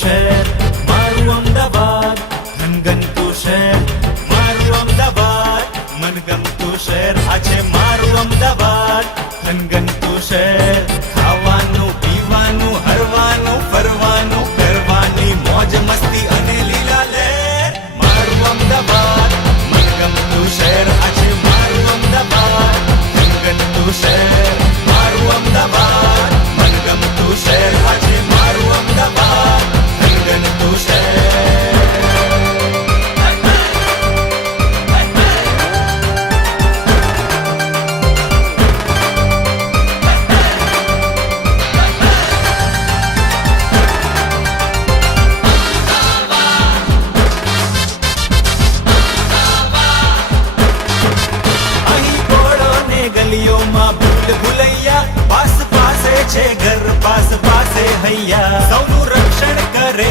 share. ભૂલૈયા pass પાસે છે ઘર પાસ પાસે હૈયા. સૌનું રક્ષણ કરે.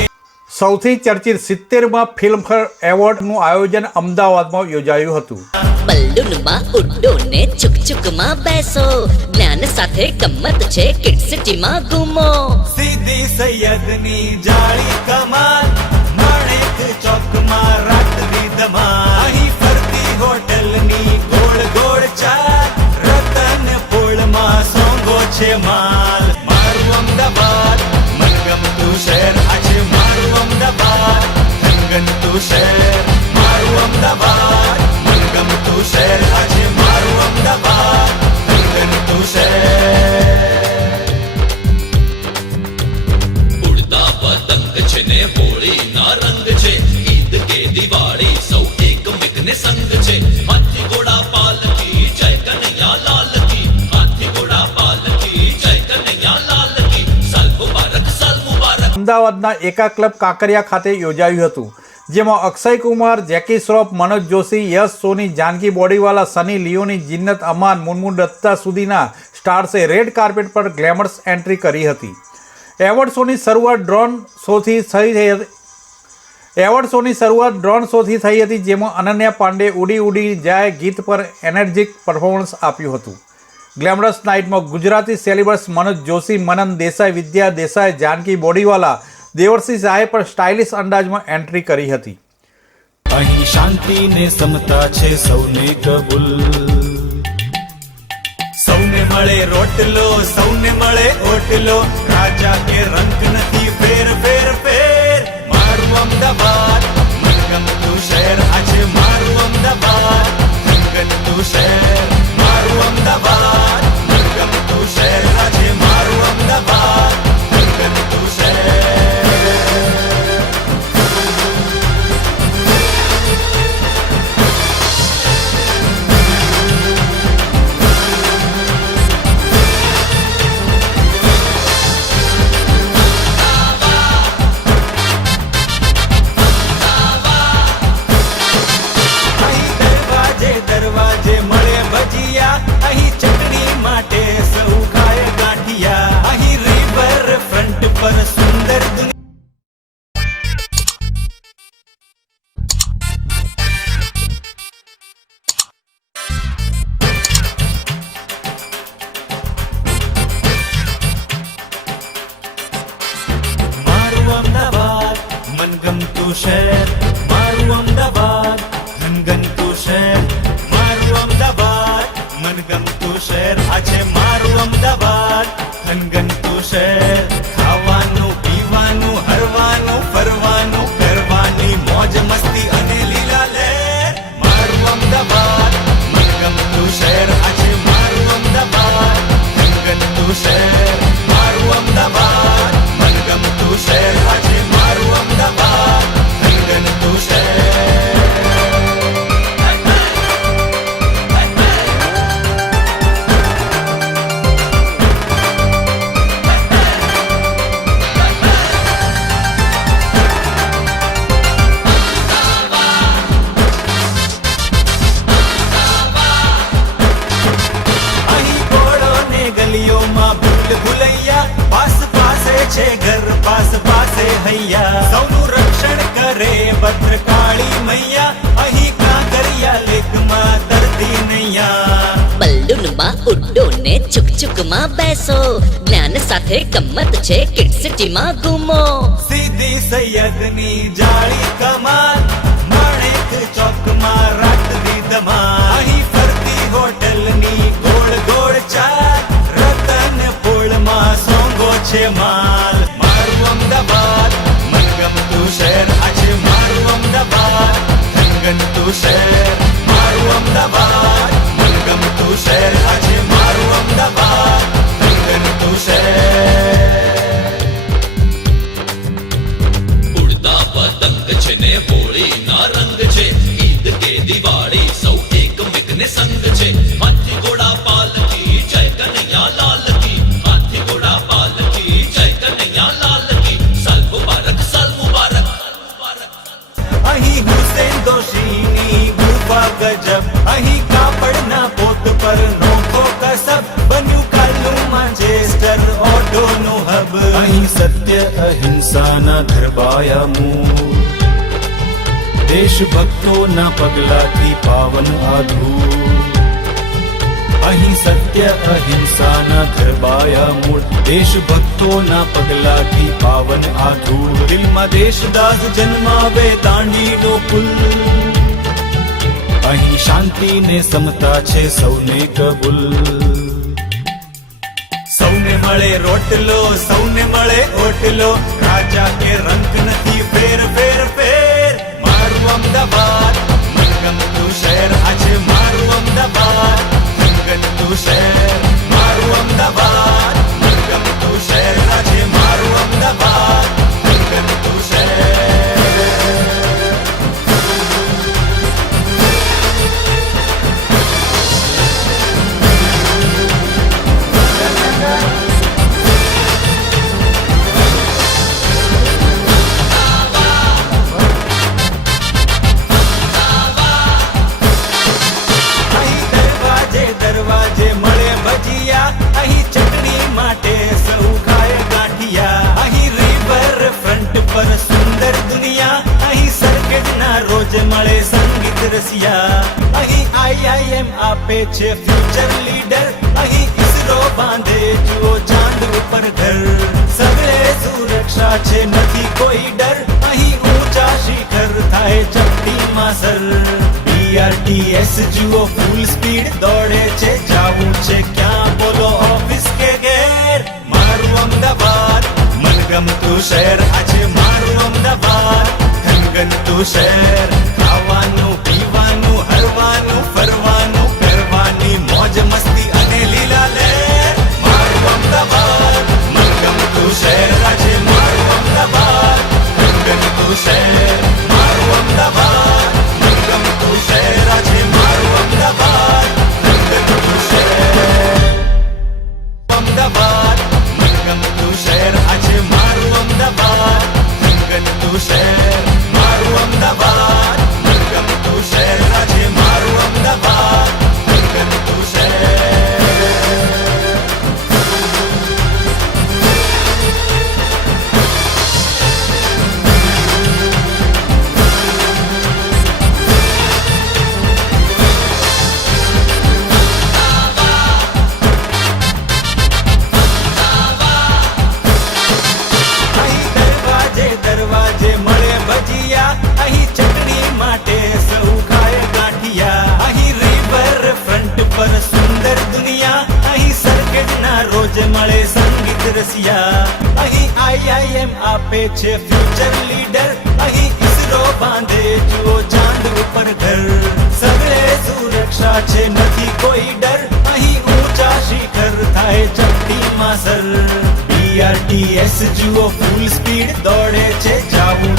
સૌથી ચર્ચિત સિત્તેરમાં ફિલ્મફેર એવોર્ડનું આયોજન અમદાવાદમાં યોજાયું હતું. બલૂનમાં ઉડો ને ચુકચુકમાં બેસો. જ્ઞાન સાથે ગમત છે કિડ સિટીમાં ઘૂમો સીધી સૈયદની જાળી કમાલ માણેક ચોકમાં રાતની ધમાલ છે માલ. મારું અમદાવાદ મનગમતું શહેર. આ છે મારું અમદાવાદ મનગમતું શહેર. મારું અમદાવાદ મનગમતું શહેર. આ છે મારું અમદાવાદ મનગમતું શહેર. ઉડતા પતંગ છે ને હોળી ના રંગ છે. ઈદ કે દિવાળી સૌ એકમેકને સંગ છે. હાથી ઘોડા પાલકી અમદાવાદના એકા ક્લબ કાંકરિયા ખાતે યોજાયું હતું, જેમાં અક્ષય કુમાર, જેકી શ્રોફ, મનોજ જોશી, યશ સોની, જાનકી બોડીવાલા, સની લિયોની, જિન્નત અમાન, મુનમુન દત્તા સુધીના સ્ટાર્સે રેડ કાર્પેટ પર ગ્લેમર્સ એન્ટ્રી કરી હતી. એવોર્ડ શોની શરૂઆત ડ્રોન શોથી થઈ થઈ હતી એવોર્ડ શોની શરૂઆત ડ્રોન શોથી થઈ હતી, જેમાં અનન્યા પાંડે ઉડી ઉડી જાય ગીત પર એનર્જિક પરફોર્મન્સ આપ્યું હતું. ગ્લેમરસ નાઇટમાં ગુજરાતી સેલિબ્રસ મનોજ જોશી મનન દેસાઈ વિદ્યા દેસાઈ જાનકી બોડીવાલા દેવરસિંહ શાહે પણ સ્ટાઇલિશ અંદાજમાં એન્ટ્રી કરી હતી. અહીં શાંતિ ને સમતા છે સૌને કબૂલ. સૌને મળે રોટલો, સૌને મળે ઓટલો. રાજા કે રંગ નથી, ફેર ફેર ફેર. મારું અમદાવાદ મનગમતું ઘર પાસ પાસે હૈયા સૌનું રક્ષણ કરે ભદ્રકાળી મૈયા અહીં કાંકરિયા લેકમાં તરતી નૈયા બલ્લુનમાં ઉડ્ડો ને ચુક ચુકમાં બેસો જ્ઞાન સાથે ગમત છે કિડ સિટીમાં ઘૂમો સીધી સૈયદની જાળી કમાલ અહીં સત્ય અહિંસાના ધરબાયા મૂળ દેશભક્તોના પગલાથી પાવન આધૂર અહીં સત્ય અહિંસાના ધરબાયા મૂળ દેશભક્તોના પગલાથી પાવન આધૂર દિલમાં દેશદાસ જન્માવે દાંડીનો પુલ અહીં શાંતિ ને સમતા છે સૌને કબૂલ મળે રોટલો, સૌને મળે ઓટલો રાજા કે રંગ નથી, ફેર ફેર ફેર. મારું અમદાવાદ, મનગમતું શહેર. આજે મારું અમદાવાદ, મનગમતું શહેર. મારું અમદાવાદ. રસિયા અહીં આઈઆઈએમ આપે છે ફ્યુચર લીડર અહીં ઇસરો બાંધે જુઓ ચાંદ ઉપર ઘર. સગળે સુરક્ષા છે, નથી કોઈ ડર. અહીં ઊંચા શિખર થાય ચપટીમાં સર. બીઆરટીએસ જુઓ ફૂલ સ્પીડ દોડે છે, જાવું છે ક્યાં? બોલો ઓફિસ કે ઘેર? મારું અમદાવાદ. મનગમતું શહેર આજે મારું અમદાવાદ. ગનગનતું શહેર. રસિયા અહીં આઈઆઈએમ આપે છે ફ્યુચર લીડર અહીં ઇસરો બાંધે જુઓ ચાંદ ઉપર ઘર સગળે સુરક્ષા છે નથી કોઈ ડર અહીં ઊંચા શિખર થાય ચપટીમાં સર બીઆરટીએસ જુઓ ફૂલ સ્પીડ દોડે છે જાવું